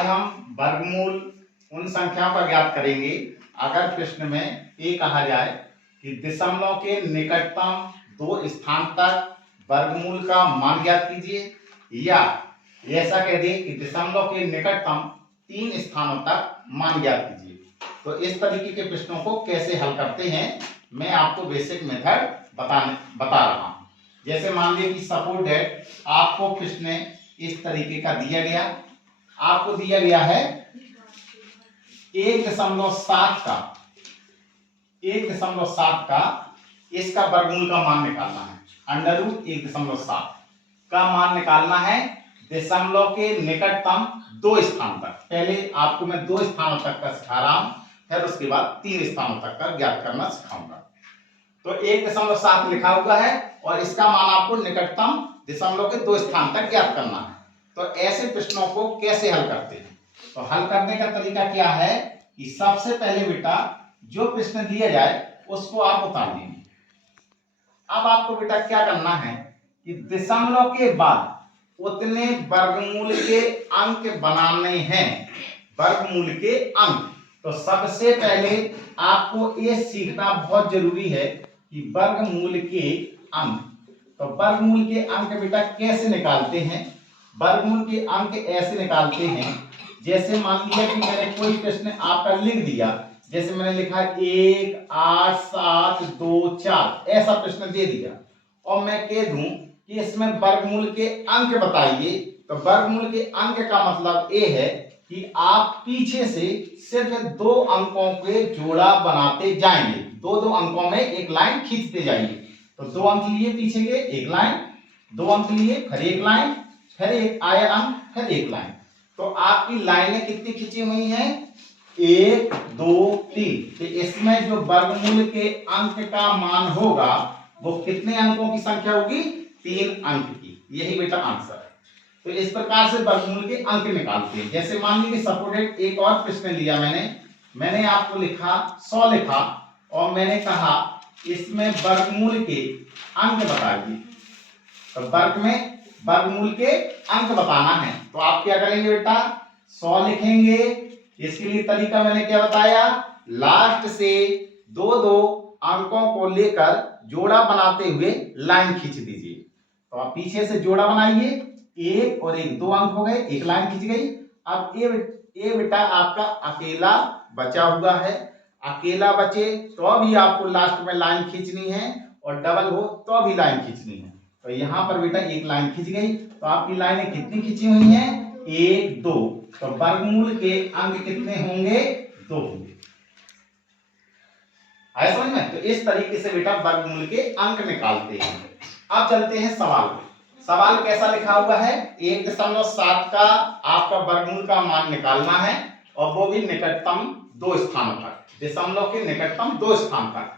आज हम वर्गमूल उन संख्याओं का ज्ञात करेंगे अगर प्रश्न में ये कहा जाए कि दशमलव के निकटतम दो स्थान तक वर्गमूल का मान ज्ञात कीजिए, या ऐसा कह दें कि दशमलव के निकटतम 3 स्थानों तक मान ज्ञात कीजिए। तो इस तरीके के प्रश्नों को कैसे हल करते हैं मैं आपको बेसिक मेथड बता रहा हूं। जैसे मान लीजिए कि सपोज दैट आपको प्रश्न इस तरीके का दिया गया, आपको दिया गया है 1.7 का इसका वर्गमूल का मान निकालना है। अंडर रूट 1.7 का मान निकालना है दशमलव के निकटतम 2 स्थान तक। पहले आपको मैं 2 स्थानों तक का सिखा रहा हूं, फिर उसके बाद 3 स्थानों तक का ज्ञात करना सिखाऊंगा। तो 1.7 लिखा हुआ है और इसका मान आपको निकटतम दशमलव के 2 स्थान तक ज्ञात करना है। तो ऐसे प्रश्नों को कैसे हल करते हैं? तो हल करने का तरीका क्या है कि सबसे पहले बेटा जो प्रश्न दिया जाए उसको आप उतार लेंगे। अब आपको बेटा क्या करना है कि दशमलव के बाद उतने वर्गमूल के अंक बनाने हैं। वर्गमूल के अंक, तो सबसे पहले आपको ये सीखना बहुत जरूरी है कि वर्गमूल के अंक। तो वर्गमूल के अंक बेटा कैसे निकालते हैं? वर्गमूल के अंक ऐसे निकालते हैं, जैसे मान लिया कि मैंने कोई प्रश्न आपका लिख दिया, जैसे मैंने लिखा 1 8 7 2 4 ऐसा प्रश्न दे दिया और मैं कह दूं कि इसमें वर्गमूल के अंक बताइए। तो वर्गमूल के अंक का मतलब ये है कि आप पीछे से सिर्फ 2 अंकों के जोड़ा बनाते जाएंगे। 2 अंकों में एक लाइन खींचते जाइए। तो 2 अंक लिए पीछे के, एक लाइन, 2 अंक लिए, फिर एक लाइन, फिर एक आया अंक, फिर एक लाइन। तो आपकी लाइनें कितनी खींची हुई हैं? 1 2 3। तो इसमें जो वर्गमूल के अंक का मान होगा वो कितने अंकों की संख्या होगी? 3 अंक की। यही बेटा आंसर है। तो इस प्रकार से वर्गमूल के अंक निकालते हैं। जैसे मान लीजिए सपोर्टेड एक और प्रश्न लिया मैंने आपको लिखा 100 लिखा और मैंने कहा इसमें वर्गमूल के अंक बताइए। तो वर्गमूल के अंक बताना है। तो आप क्या करेंगे बेटा? 100 लिखेंगे। इसके लिए तरीका मैंने क्या बताया? लास्ट से 2 अंकों को लेकर जोड़ा बनाते हुए लाइन खींच दीजिए। तो आप पीछे से जोड़ा बनाइए, 1 और 1 2 अंक हो गए, एक लाइन खींच गई। अब ये बेटा आपका अकेला बचा हुआ है। अकेला बचे तो भी आपको लास्ट में लाइन खींचनी है और डबल हो तो भी लाइन खींचनी है। तो यहां पर बेटा एक लाइन खींच गई। तो आपकी लाइनें कितनी खींची हुई हैं? 1 2। तो वर्गमूल के अंक कितने होंगे? 2 होंगे। आया समझ में? तो इस तरीके से बेटा वर्गमूल के अंक निकालते हैं। अब चलते हैं सवाल पे। सवाल कैसा लिखा हुआ है? 1.7 का आपका वर्गमूल का मान निकालना है और वो भी निकटतम 2 स्थानों तक। दशमलव के निकटतम 2 स्थान तक।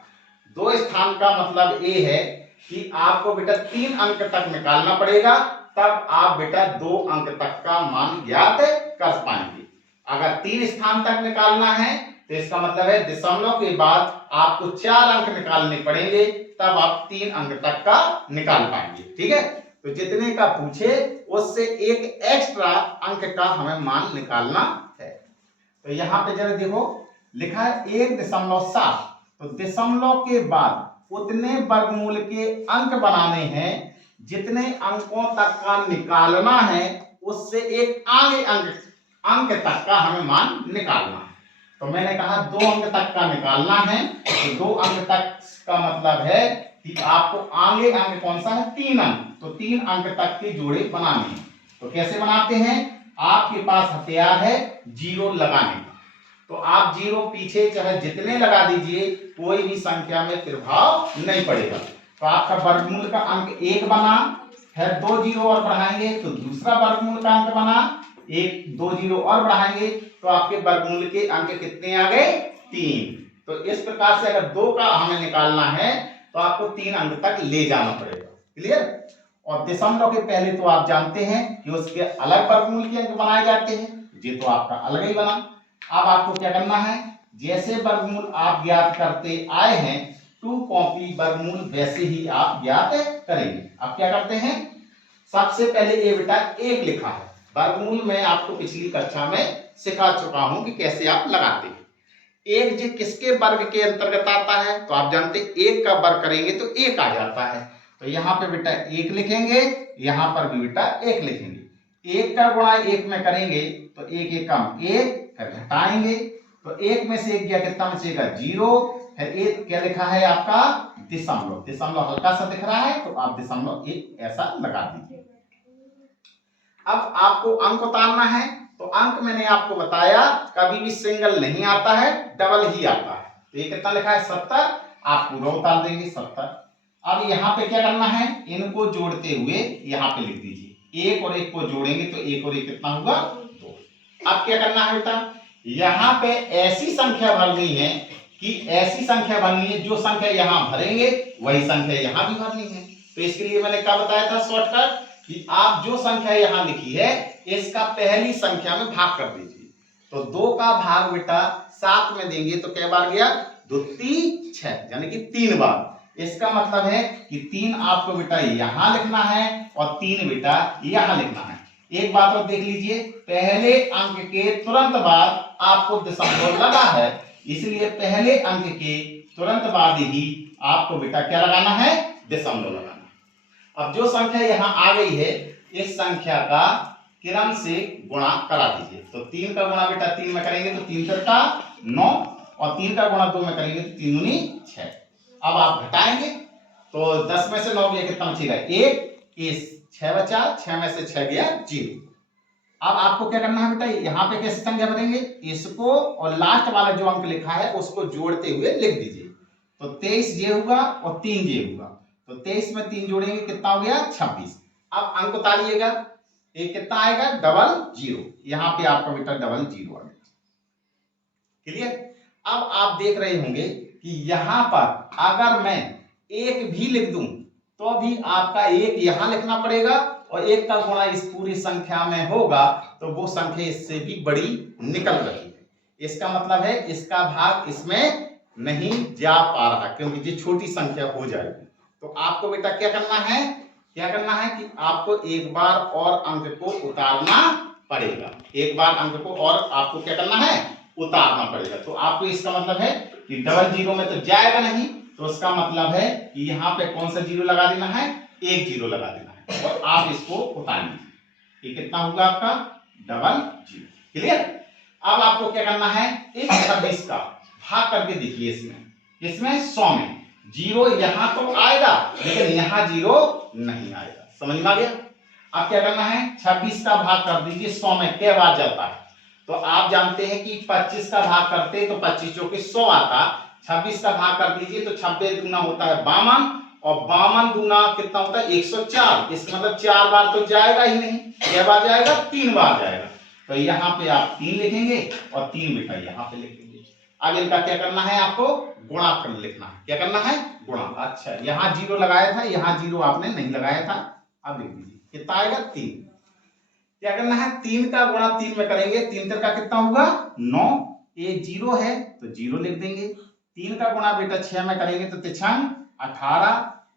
2 स्थान का मतलब ये है कि आपको बेटा 3 अंक तक निकालना पड़ेगा, तब आप बेटा 2 अंक तक का मान ज्ञात कर पाएंगे। अगर 3 स्थान तक निकालना है तो इसका मतलब है दशमलव के बाद आपको 4 अंक निकालने पड़ेंगे, तब आप 3 अंक तक का निकाल पाएंगे। ठीक है? तो जितने का पूछे उससे एक एक्स्ट्रा अंक का हमें मान निकालना है। तो यहां पे जरा देखो लिखा है 1.7। तो दशमलव के बाद उतने वर्गमूल के अंक बनाने हैं जितने अंकों तक का निकालना है, उससे एक आगे अंक तक का हमें मान निकालना है। तो मैंने कहा 2 अंक तक का निकालना है। तो 2 अंक तक का मतलब है कि आपको आगे अंक कौन सा है? 3 अंक। तो 3 अंक तक के जोड़े बनाने हैं। तो कैसे बनाते हैं? आपके पास हथियार है 0 लगाने का। तो आप 0 पीछे चाहे जितने लगा दीजिए, कोई भी संख्या में प्रभाव नहीं पड़ेगा। तो आपका वर्गमूल का अंक 1 बना, फिर 2 0 और बढ़ाएंगे तो दूसरा वर्गमूल का अंक बना, 1 2 0 और बढ़ाएंगे तो आपके वर्गमूल के अंक कितने आ गए? 3। तो इस प्रकार से अगर 2 का हमें निकालना है तो आपको 3 अंक तक ले जाना पड़ेगा। क्लियर? और दशमलव के पहले तो आप जानते हैं कि उसके अलग वर्गमूल के अंक बनाए जाते हैं। ये तो आपका अलग ही बना। अब आपको क्या करना है? जैसे वर्गमूल आप ज्ञात करते आए हैं, टू कॉपी वर्गमूल वैसे ही आप ज्ञात करेंगे। अब क्या करते हैं? सबसे पहले ये बेटा 1 लिखा है वर्गमूल मैं आपको पिछली कक्षा में सिखा चुका हूं कि कैसे आप लगाते हैं। एक जी किसके वर्ग के अंतर्गत आता है, तो आप जानते हैं एक का वर्ग करेंगे तो एक आ जाता है। तो यहाँ पे बेटा एक लिखेंगे, यहाँ पर भी बेटा एक लिखेंगे। एक का गुणा एक में करेंगे तो एक एक कम एक, फिर घटाएंगे तो एक में से एक गया, कितना बचेगा 0। फिर एक क्या लिखा है आपका दशमलव, दशमलव हल्का सा दिख रहा है तो आप दशमलव एक ऐसा लगा दीजिए। अब आपको अंक उतारना है, तो अंक मैंने आपको बताया कभी भी सिंगल नहीं आता है, डबल ही आता है। तो ये कितना लिखा है 70, आप पूरा उतार देंगे 70। अब यहाँ पे क्या करना है, इनको जोड़ते हुए यहाँ पे लिख दीजिए, एक और एक को जोड़ेंगे तो एक और एक कितना होगा 2। अब क्या करना है बेटा, यहाँ पे ऐसी संख्या भरनी है कि ऐसी संख्या भरनी है जो संख्या यहाँ भरेंगे वही संख्या यहाँ भी भरनी है। तो इसके लिए मैंने क्या बताया था शॉर्टकट, कि आप जो संख्या यहाँ लिखी है इसका पहली संख्या में भाग कर दीजिए। तो 2 का भाग बेटा 7 में देंगे तो क्या बार गया, 2 3 6, यानी कि 3 बार। इसका मतलब है कि 3 आपको बेटा यहाँ लिखना है और 3 बेटा यहाँ लिखना है। एक बात और देख लीजिए, पहले अंक के तुरंत बाद आपको दशमलव लगा है, इसलिए पहले अंक के तुरंत बाद ही आपको बेटा क्या लगाना है, दशमलव लगाना। अब जो संख्या यहाँ आ गई है इस संख्या का क्रम से गुणा करा दीजिए। तो 3 का गुणा बेटा 3 में करेंगे तो 3 का 9, और 3 का गुणा 2 में करेंगे तो 3 दूनी 6। अब आप घटाएंगे तो 10 में से 9 गया, कितना बचेगा 1, इस 6 बचा, 6 में से 6 गया 0। अब आपको क्या करना है बेटा, यहाँ पे कैसे संख्या भरेंगे, इसको और लास्ट वाला जो अंक लिखा है उसको जोड़ते हुए लिख दीजिए। तो 23 ये होगा और 3 ये होगा, तो 23 में 3 जोड़ेंगे कितना हो गया 26। अब अंक उतारिएगा, एक कितना आएगा 00, यहाँ पे आपका बेटा 00 आ गया। क्लियर। अब आप देख रहे होंगे कि यहाँ पर अगर मैं एक भी लिख दूं तो भी आपका एक यहाँ लिखना पड़ेगा, और एक का गुणा इस पूरी संख्या में होगा तो वो संख्या इससे भी बड़ी निकल रही है। इसका मतलब है इसका भाग इसमें नहीं जा पा रहा, क्योंकि ये छोटी संख्या हो जाएगी। तो आपको बेटा क्या करना है, कि आपको एक बार और अंक को उतारना पड़ेगा। एक बार अंक को और आपको क्या करना है, उतारना पड़ेगा। तो आपको इसका मतलब है कि 00 में तो जाएगा नहीं, तो उसका मतलब है कि यहाँ पे कौन सा 0 लगा देना है, एक 0 लगा देना है, और आप इसको उतारेंगे। ये कितना होगा आपका 00। क्लियर। अब आपको क्या करना है, इस 26 का भाग करके देखिए, इसमें 100 में 0 यहाँ तो आएगा लेकिन यहाँ 0 नहीं आएगा। समझ में आ गया। अब क्या करना है, 26 का भाग कर दीजिए 100 में क्या बार जाता है। तो आप जानते हैं कि 25 का भाग करते तो 25 चौके 100 आता, 26 का भाग कर दीजिए तो 26 दूना होता है 52, और 52 दूना कितना होता है 104। इसका मतलब 4 बार तो जाएगा ही नहीं, क्या बार जाएगा 3 बार जाएगा। तो यहाँ पे आप 3 लिखेंगे और 3 बेटा यहाँ पे लिखेंगे। अब इनका क्या करना है, आपको गुणा कर लिखना है। क्या करना है, गुणा। अच्छा यहाँ 0 लगाया था, यहाँ 0 आपने नहीं लगाया था, अब लिख दीजिए कितना आएगा 3। क्या करना है, 3 का गुणा 3 में करेंगे, 3 3 का कितना होगा 9, ये 0 है तो 0 लिख देंगे। 3 का गुणा बेटा 6 में करेंगे तो 3 18,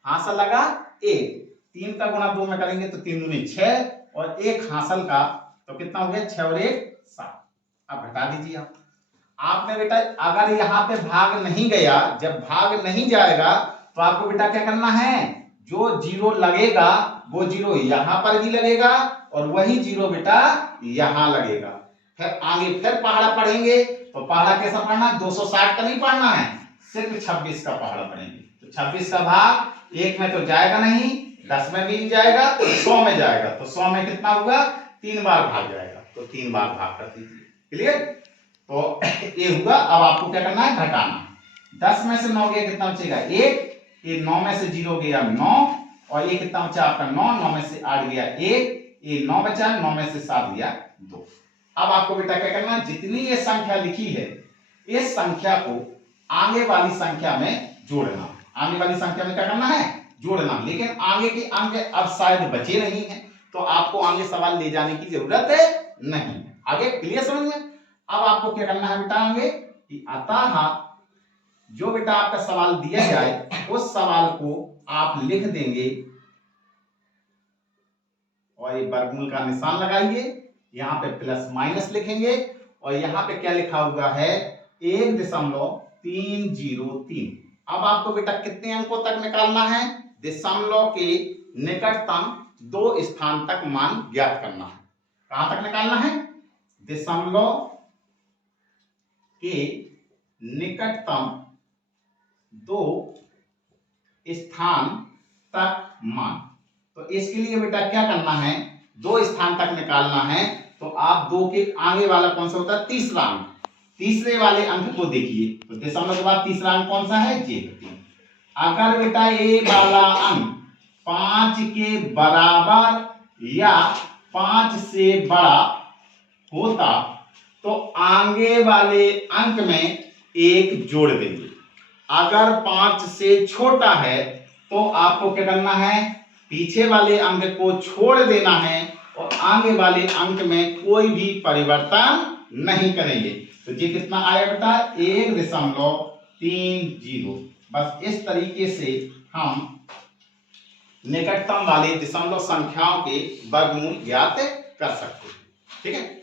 हासिल लगा 1। 3 का गुणा 2 में करेंगे तो 3 दूनी 6, और 1 हासिल का तो कितना हो गया 6 और 1 7। अब घटा दीजिए आपने बेटा, अगर यहाँ पे भाग नहीं गया, जब भाग नहीं जाएगा तो आपको बेटा क्या करना है, जो 0 लगेगा वो 0 यहाँ पर भी लगेगा और वही 0 बेटा यहाँ लगेगा। फिर आगे फिर पहाड़ा पढ़ेंगे, तो पहाड़ा कैसा पढ़ना है, 260 का नहीं पढ़ना है, सिर्फ 26 का पहाड़ा पढ़ेंगे। तो 26 का भाग 1 में तो जाएगा नहीं, 10 में भी नहीं जाएगा, तो 100 में जाएगा। तो 100 में कितना होगा 3 बार भाग जाएगा, तो 3 बार भाग कर दीजिए। क्लियर। तो ये हुआ। अब आपको क्या करना है, घटाना। 10 में से 9 गया कितना बचेगा 1, ये 9 में से 0 गया 9, और ये कितना बचा आपका 9, 9 में से 8 गया 1, ये 9 बचा, 9 में से 7 गया 2। अब आपको बेटा क्या करना है, जितनी ये संख्या लिखी है इस संख्या को आगे वाली संख्या में जोड़ना। आगे वाली संख्या में क्या करना है, जोड़ना। लेकिन आगे के अंक अब शायद बचे नहीं है, तो आपको आगे सवाल ले जाने की जरूरत नहीं है। आगे क्लियर समझ में। अब आपको क्या करना है बेटा, आगे कि अतः जो बेटा आपका सवाल दिया जाए उस सवाल को आप लिख देंगे, और ये वर्गमूल का निशान लगाइए, यहाँ पे प्लस माइनस लिखेंगे और यहाँ पे क्या लिखा हुआ है 1.303। अब आपको बेटा कितने अंकों तक निकालना है, दशमलव के निकटतम 2 स्थान तक मान ज्ञात करना है। कहां तक निकालना है, दशमलव के निकटतम 2 स्थान तक मान। तो इसके लिए बेटा क्या करना है, 2 स्थान तक निकालना है तो आप 2 के आगे वाला कौन सा होता है, तीसरा अंक, तीसरे वाले अंक को देखिए। तो दशमलव के बाद तीसरा अंक कौन सा है, जे। अगर बेटा ये वाला अंक 5 के बराबर या 5 से बड़ा होता तो आगे वाले अंक में 1 जोड़ देंगे। अगर 5 से छोटा है तो आपको क्या करना है, पीछे वाले अंक को छोड़ देना है और आगे वाले अंक में कोई भी परिवर्तन नहीं करेंगे। तो ये कितना आया बेटा, 1.30। बस इस तरीके से हम निकटतम वाले दशमलव संख्याओं के वर्गमूल ज्ञात कर सकते हैं। ठीक है।